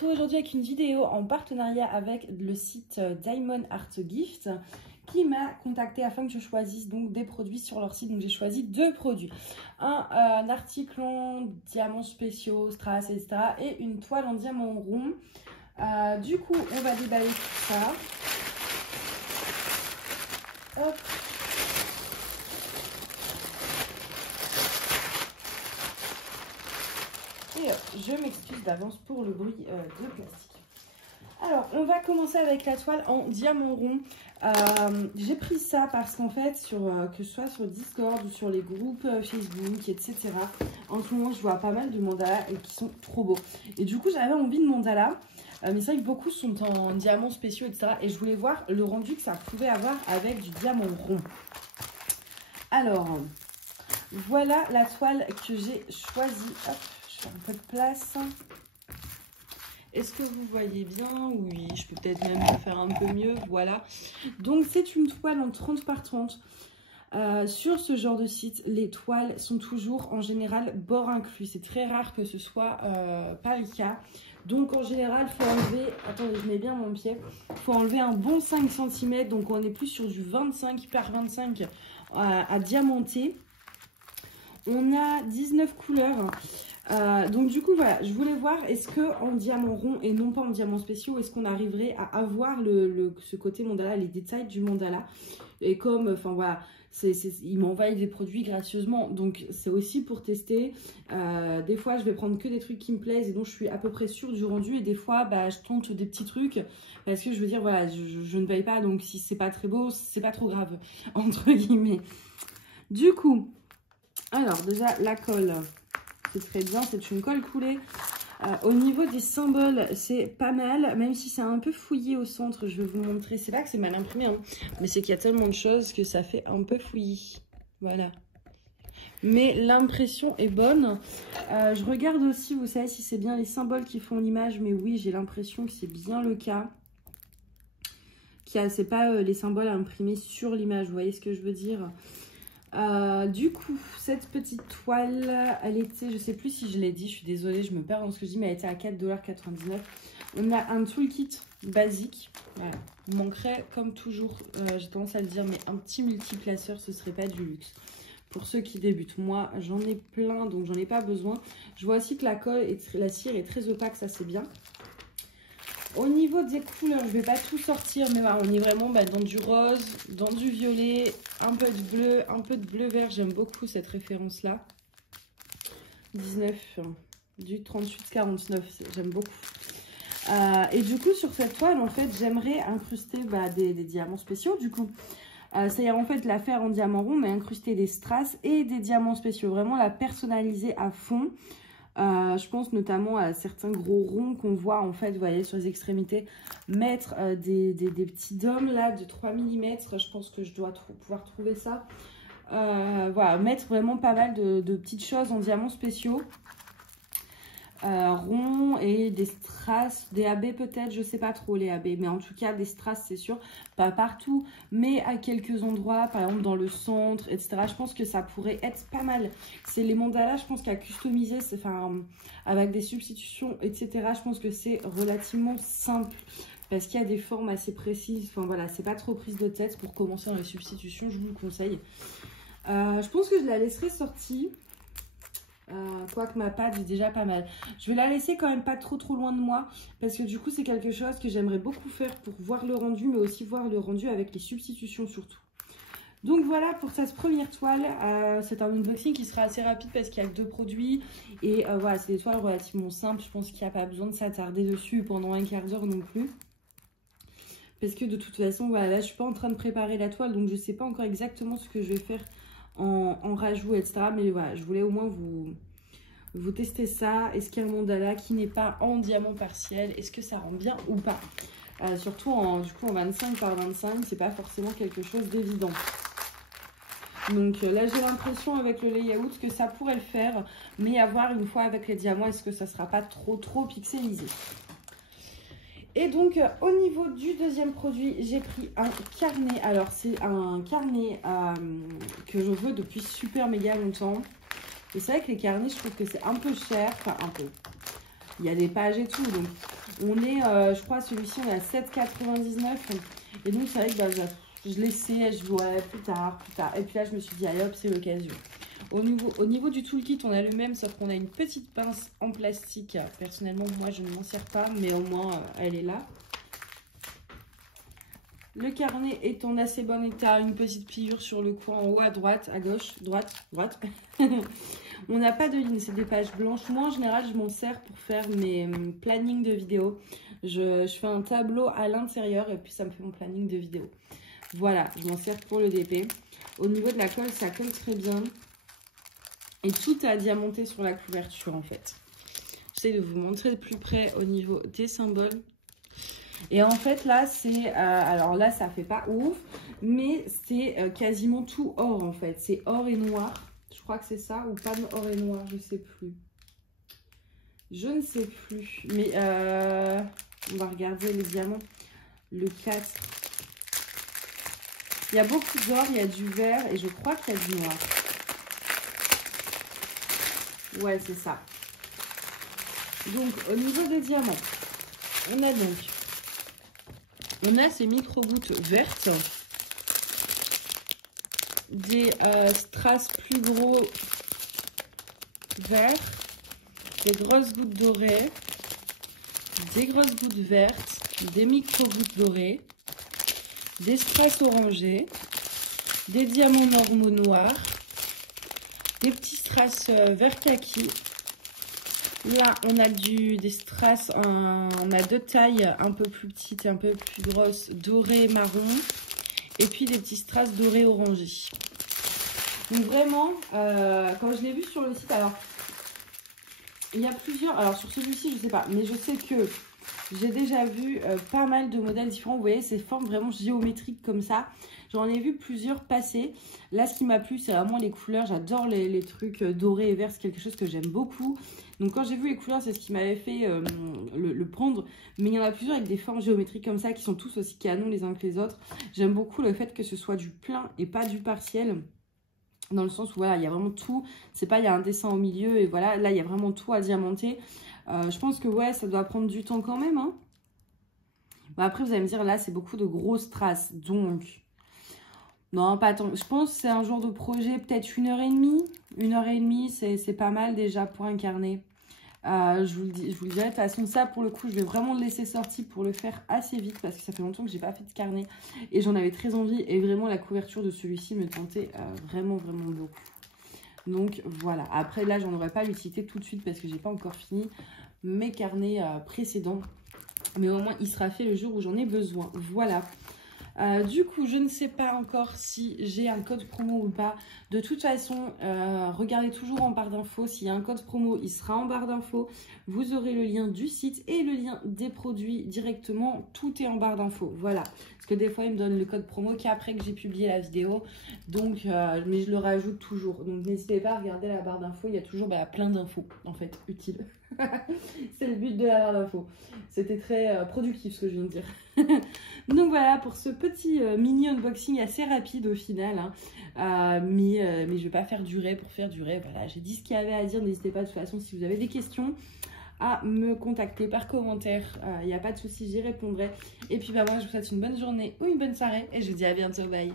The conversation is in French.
retrouve aujourd'hui avec une vidéo en partenariat avec le site Diamond Art Gift qui m'a contacté afin que je choisisse donc des produits sur leur site. Donc j'ai choisi deux produits, un article en diamants spéciaux, strass, etc. et une toile en diamant rond. Du coup on va déballer tout ça. Hop. Et je m'excuse d'avance pour le bruit de plastique. Alors, on va commencer avec la toile en diamant rond. J'ai pris ça parce qu'en fait, que ce soit sur Discord ou sur les groupes Facebook, etc. En ce moment, je vois pas mal de mandalas et qui sont trop beaux. Et du coup, j'avais envie de mandala. Mais c'est vrai que beaucoup sont en diamants spéciaux, etc. Et je voulais voir le rendu que ça pouvait avoir avec du diamant rond. Alors, voilà la toile que j'ai choisie. Hop. Un peu de place. Est-ce que vous voyez bien? Oui, je peux peut-être même faire un peu mieux. Voilà. Donc, c'est une toile en 30 par 30. Sur ce genre de site, les toiles sont toujours en général bord inclus. C'est très rare que ce soit pas le cas. Donc, en général, il faut enlever... Attendez, je mets bien mon pied. Il faut enlever un bon 5 cm. Donc, on est plus sur du 25 par 25 à diamanter. On a 19 couleurs. Donc du coup voilà, je voulais voir est-ce que en diamant rond et non pas en diamant spéciaux, est-ce qu'on arriverait à avoir ce côté mandala, les détails du mandala. Et comme, enfin voilà, ils m'envoient des produits gracieusement, donc c'est aussi pour tester. Des fois je vais prendre que des trucs qui me plaisent et dont je suis à peu près sûre du rendu, et des fois bah, je tente des petits trucs parce que je veux dire voilà, je ne paye pas, donc si c'est pas très beau, c'est pas trop grave entre guillemets. Du coup, alors déjà la colle. C'est très bien, c'est une colle coulée. Au niveau des symboles, c'est pas mal, même si c'est un peu fouillé au centre. Je vais vous montrer. C'est pas que c'est mal imprimé, hein, mais c'est qu'il y a tellement de choses que ça fait un peu fouillis. Voilà. Mais l'impression est bonne. Je regarde aussi, vous savez, si c'est bien les symboles qui font l'image. Mais oui, j'ai l'impression que c'est bien le cas. C'est pas les symboles imprimés sur l'image. Vous voyez ce que je veux dire? Du coup, cette petite toile, elle était, je sais plus si je l'ai dit, je suis désolée, je me perds dans ce que je dis, mais elle était à 4,99 $. On a un toolkit basique. Voilà. Il manquerait, comme toujours, j'ai tendance à le dire, mais un petit multiplaceur, ce serait pas du luxe. Pour ceux qui débutent, moi, j'en ai plein, donc j'en ai pas besoin. Je vois aussi que la colle et la cire est très opaque, ça c'est bien. Au niveau des couleurs, je ne vais pas tout sortir, mais voilà, on est vraiment dans du rose, dans du violet, un peu de bleu vert. J'aime beaucoup cette référence-là. 19, du 38-49, j'aime beaucoup. Et du coup, sur cette toile, en fait, j'aimerais incruster des diamants spéciaux, du coup. C'est-à-dire, en fait, la faire en diamant rond, mais incruster des strass et des diamants spéciaux. Vraiment la personnaliser à fond. Je pense notamment à certains gros ronds qu'on voit en fait, vous voyez, sur les extrémités, mettre des petits dômes là de 3 mm. Je pense que je dois pouvoir trouver ça. Voilà, mettre vraiment pas mal de petites choses en diamants spéciaux. Ronds et des strass, des AB peut-être, je sais pas trop les AB, mais en tout cas des strass c'est sûr, pas partout, mais à quelques endroits, par exemple dans le centre, etc. Je pense que ça pourrait être pas mal. C'est les mandalas, je pense qu'à customiser, avec des substitutions, etc. Je pense que c'est relativement simple parce qu'il y a des formes assez précises. Enfin voilà, c'est pas trop prise de tête pour commencer dans les substitutions, je vous le conseille. Je pense que je la laisserai sortie. Quoique ma pâte est déjà pas mal. Je vais la laisser quand même pas trop loin de moi, parce que du coup c'est quelque chose que j'aimerais beaucoup faire pour voir le rendu, mais aussi voir le rendu avec les substitutions surtout. Donc voilà pour cette première toile. C'est un unboxing qui sera assez rapide parce qu'il y a que deux produits. Et voilà, c'est des toiles relativement simples. Je pense qu'il n'y a pas besoin de s'attarder dessus pendant un quart d'heure non plus. Parce que de toute façon, voilà, là je suis pas en train de préparer la toile, donc je sais pas encore exactement ce que je vais faire en rajout, etc. Mais voilà, je voulais au moins vous tester ça. Est-ce qu'il y a un mandala qui n'est pas en diamant partiel? Est-ce que ça rend bien ou pas? Surtout du coup en 25 par 25, c'est pas forcément quelque chose d'évident. Donc là j'ai l'impression avec le layout que ça pourrait le faire, mais à voir une fois avec les diamants, est-ce que ça sera pas trop pixelisé? Et donc, au niveau du deuxième produit, j'ai pris un carnet. Alors, c'est un carnet que je veux depuis super méga longtemps. Et c'est vrai que les carnets, je trouve que c'est un peu cher. Enfin, un peu. il y a des pages et tout. Donc, on est, je crois, celui-ci, on est à 7,99. Et donc, c'est vrai que bah, je laissais, je jouais plus tard. Et puis là, je me suis dit, allez hop, c'est l'occasion. Au niveau du toolkit, on a le même, sauf qu'on a une petite pince en plastique. Personnellement, moi, je ne m'en sers pas, mais au moins, elle est là. Le carnet est en assez bon état, une petite pliure sur le coin en haut à droite, à gauche, droite. On n'a pas de ligne, c'est des pages blanches. Moi, en général, je m'en sers pour faire mes plannings de vidéos. Je fais un tableau à l'intérieur et puis ça me fait mon planning de vidéo. Voilà, je m'en sers pour le DP. Au niveau de la colle, ça colle très bien. Et tout a diamanté sur la couverture, en fait. J'essaie de vous montrer de plus près au niveau des symboles. Et en fait, là, c'est... alors là, ça fait pas ouf, mais c'est quasiment tout or, en fait. C'est or et noir. Je crois que c'est ça, ou pas or et noir, je sais plus. Je ne sais plus. Mais on va regarder les diamants. Le 4. Il y a beaucoup d'or, il y a du vert et je crois qu'il y a du noir. Ouais, c'est ça. Donc, au niveau des diamants, on a ces micro-gouttes vertes, des strass plus gros verts, des grosses gouttes dorées, des grosses gouttes vertes, des micro-gouttes dorées, des strass orangés, des diamants normaux noirs, des petits strass vert kaki. Là, on a des strass, on a deux tailles un peu plus petites et un peu plus grosses, doré marron. Et puis des petits strass dorés orangés. Donc vraiment, quand je l'ai vu sur le site, alors, il y a plusieurs, alors sur celui-ci, je sais pas, mais je sais que j'ai déjà vu pas mal de modèles différents. Vous voyez, ces formes vraiment géométriques comme ça. J'en ai vu plusieurs passer. Là, ce qui m'a plu, c'est vraiment les couleurs. J'adore les trucs dorés et verts. C'est quelque chose que j'aime beaucoup. Donc, quand j'ai vu les couleurs, c'est ce qui m'avait fait le prendre. Mais il y en a plusieurs avec des formes géométriques comme ça qui sont tous aussi canons les uns que les autres. J'aime beaucoup le fait que ce soit du plein et pas du partiel. Dans le sens où, voilà, il y a vraiment tout. C'est pas, il y a un dessin au milieu et voilà. Là, il y a vraiment tout à diamanter. Je pense que, ouais, ça doit prendre du temps quand même, hein. Bah, après, vous allez me dire, là, c'est beaucoup de grosses traces. Donc, non, pas tant. Je pense que c'est un genre de projet, peut-être 1h30. 1h30, c'est pas mal déjà pour un carnet. Je vous le dirai. De toute façon, ça, pour le coup, je vais vraiment le laisser sortir pour le faire assez vite. Parce que ça fait longtemps que j'ai pas fait de carnet. Et j'en avais très envie. Et vraiment, la couverture de celui-ci me tentait vraiment, vraiment beaucoup. Donc, voilà. Après, là, j'en aurais pas l'utilité tout de suite parce que j'ai pas encore fini mes carnets précédents. Mais au moins, il sera fait le jour où j'en ai besoin. Voilà. Du coup, je ne sais pas encore si j'ai un code promo ou pas. De toute façon, regardez toujours en barre d'infos. S'il y a un code promo, il sera en barre d'infos. Vous aurez le lien du site et le lien des produits directement. Tout est en barre d'infos. Voilà. Parce que des fois, il me donne le code promo qu'après que j'ai publié la vidéo. Donc, mais je le rajoute toujours. Donc, n'hésitez pas à regarder la barre d'infos. Il y a toujours plein d'infos, en fait, utiles. C'est le but de la barre d'infos. C'était très productif ce que je viens de dire. Donc voilà pour ce petit mini unboxing assez rapide au final, hein. Mais je vais pas faire durer pour faire durer. Voilà, j'ai dit ce qu'il y avait à dire. N'hésitez pas de toute façon si vous avez des questions à me contacter par commentaire. Il n'y a pas de souci, j'y répondrai. Et puis moi je vous souhaite une bonne journée ou une bonne soirée et je vous dis à bientôt. Bye.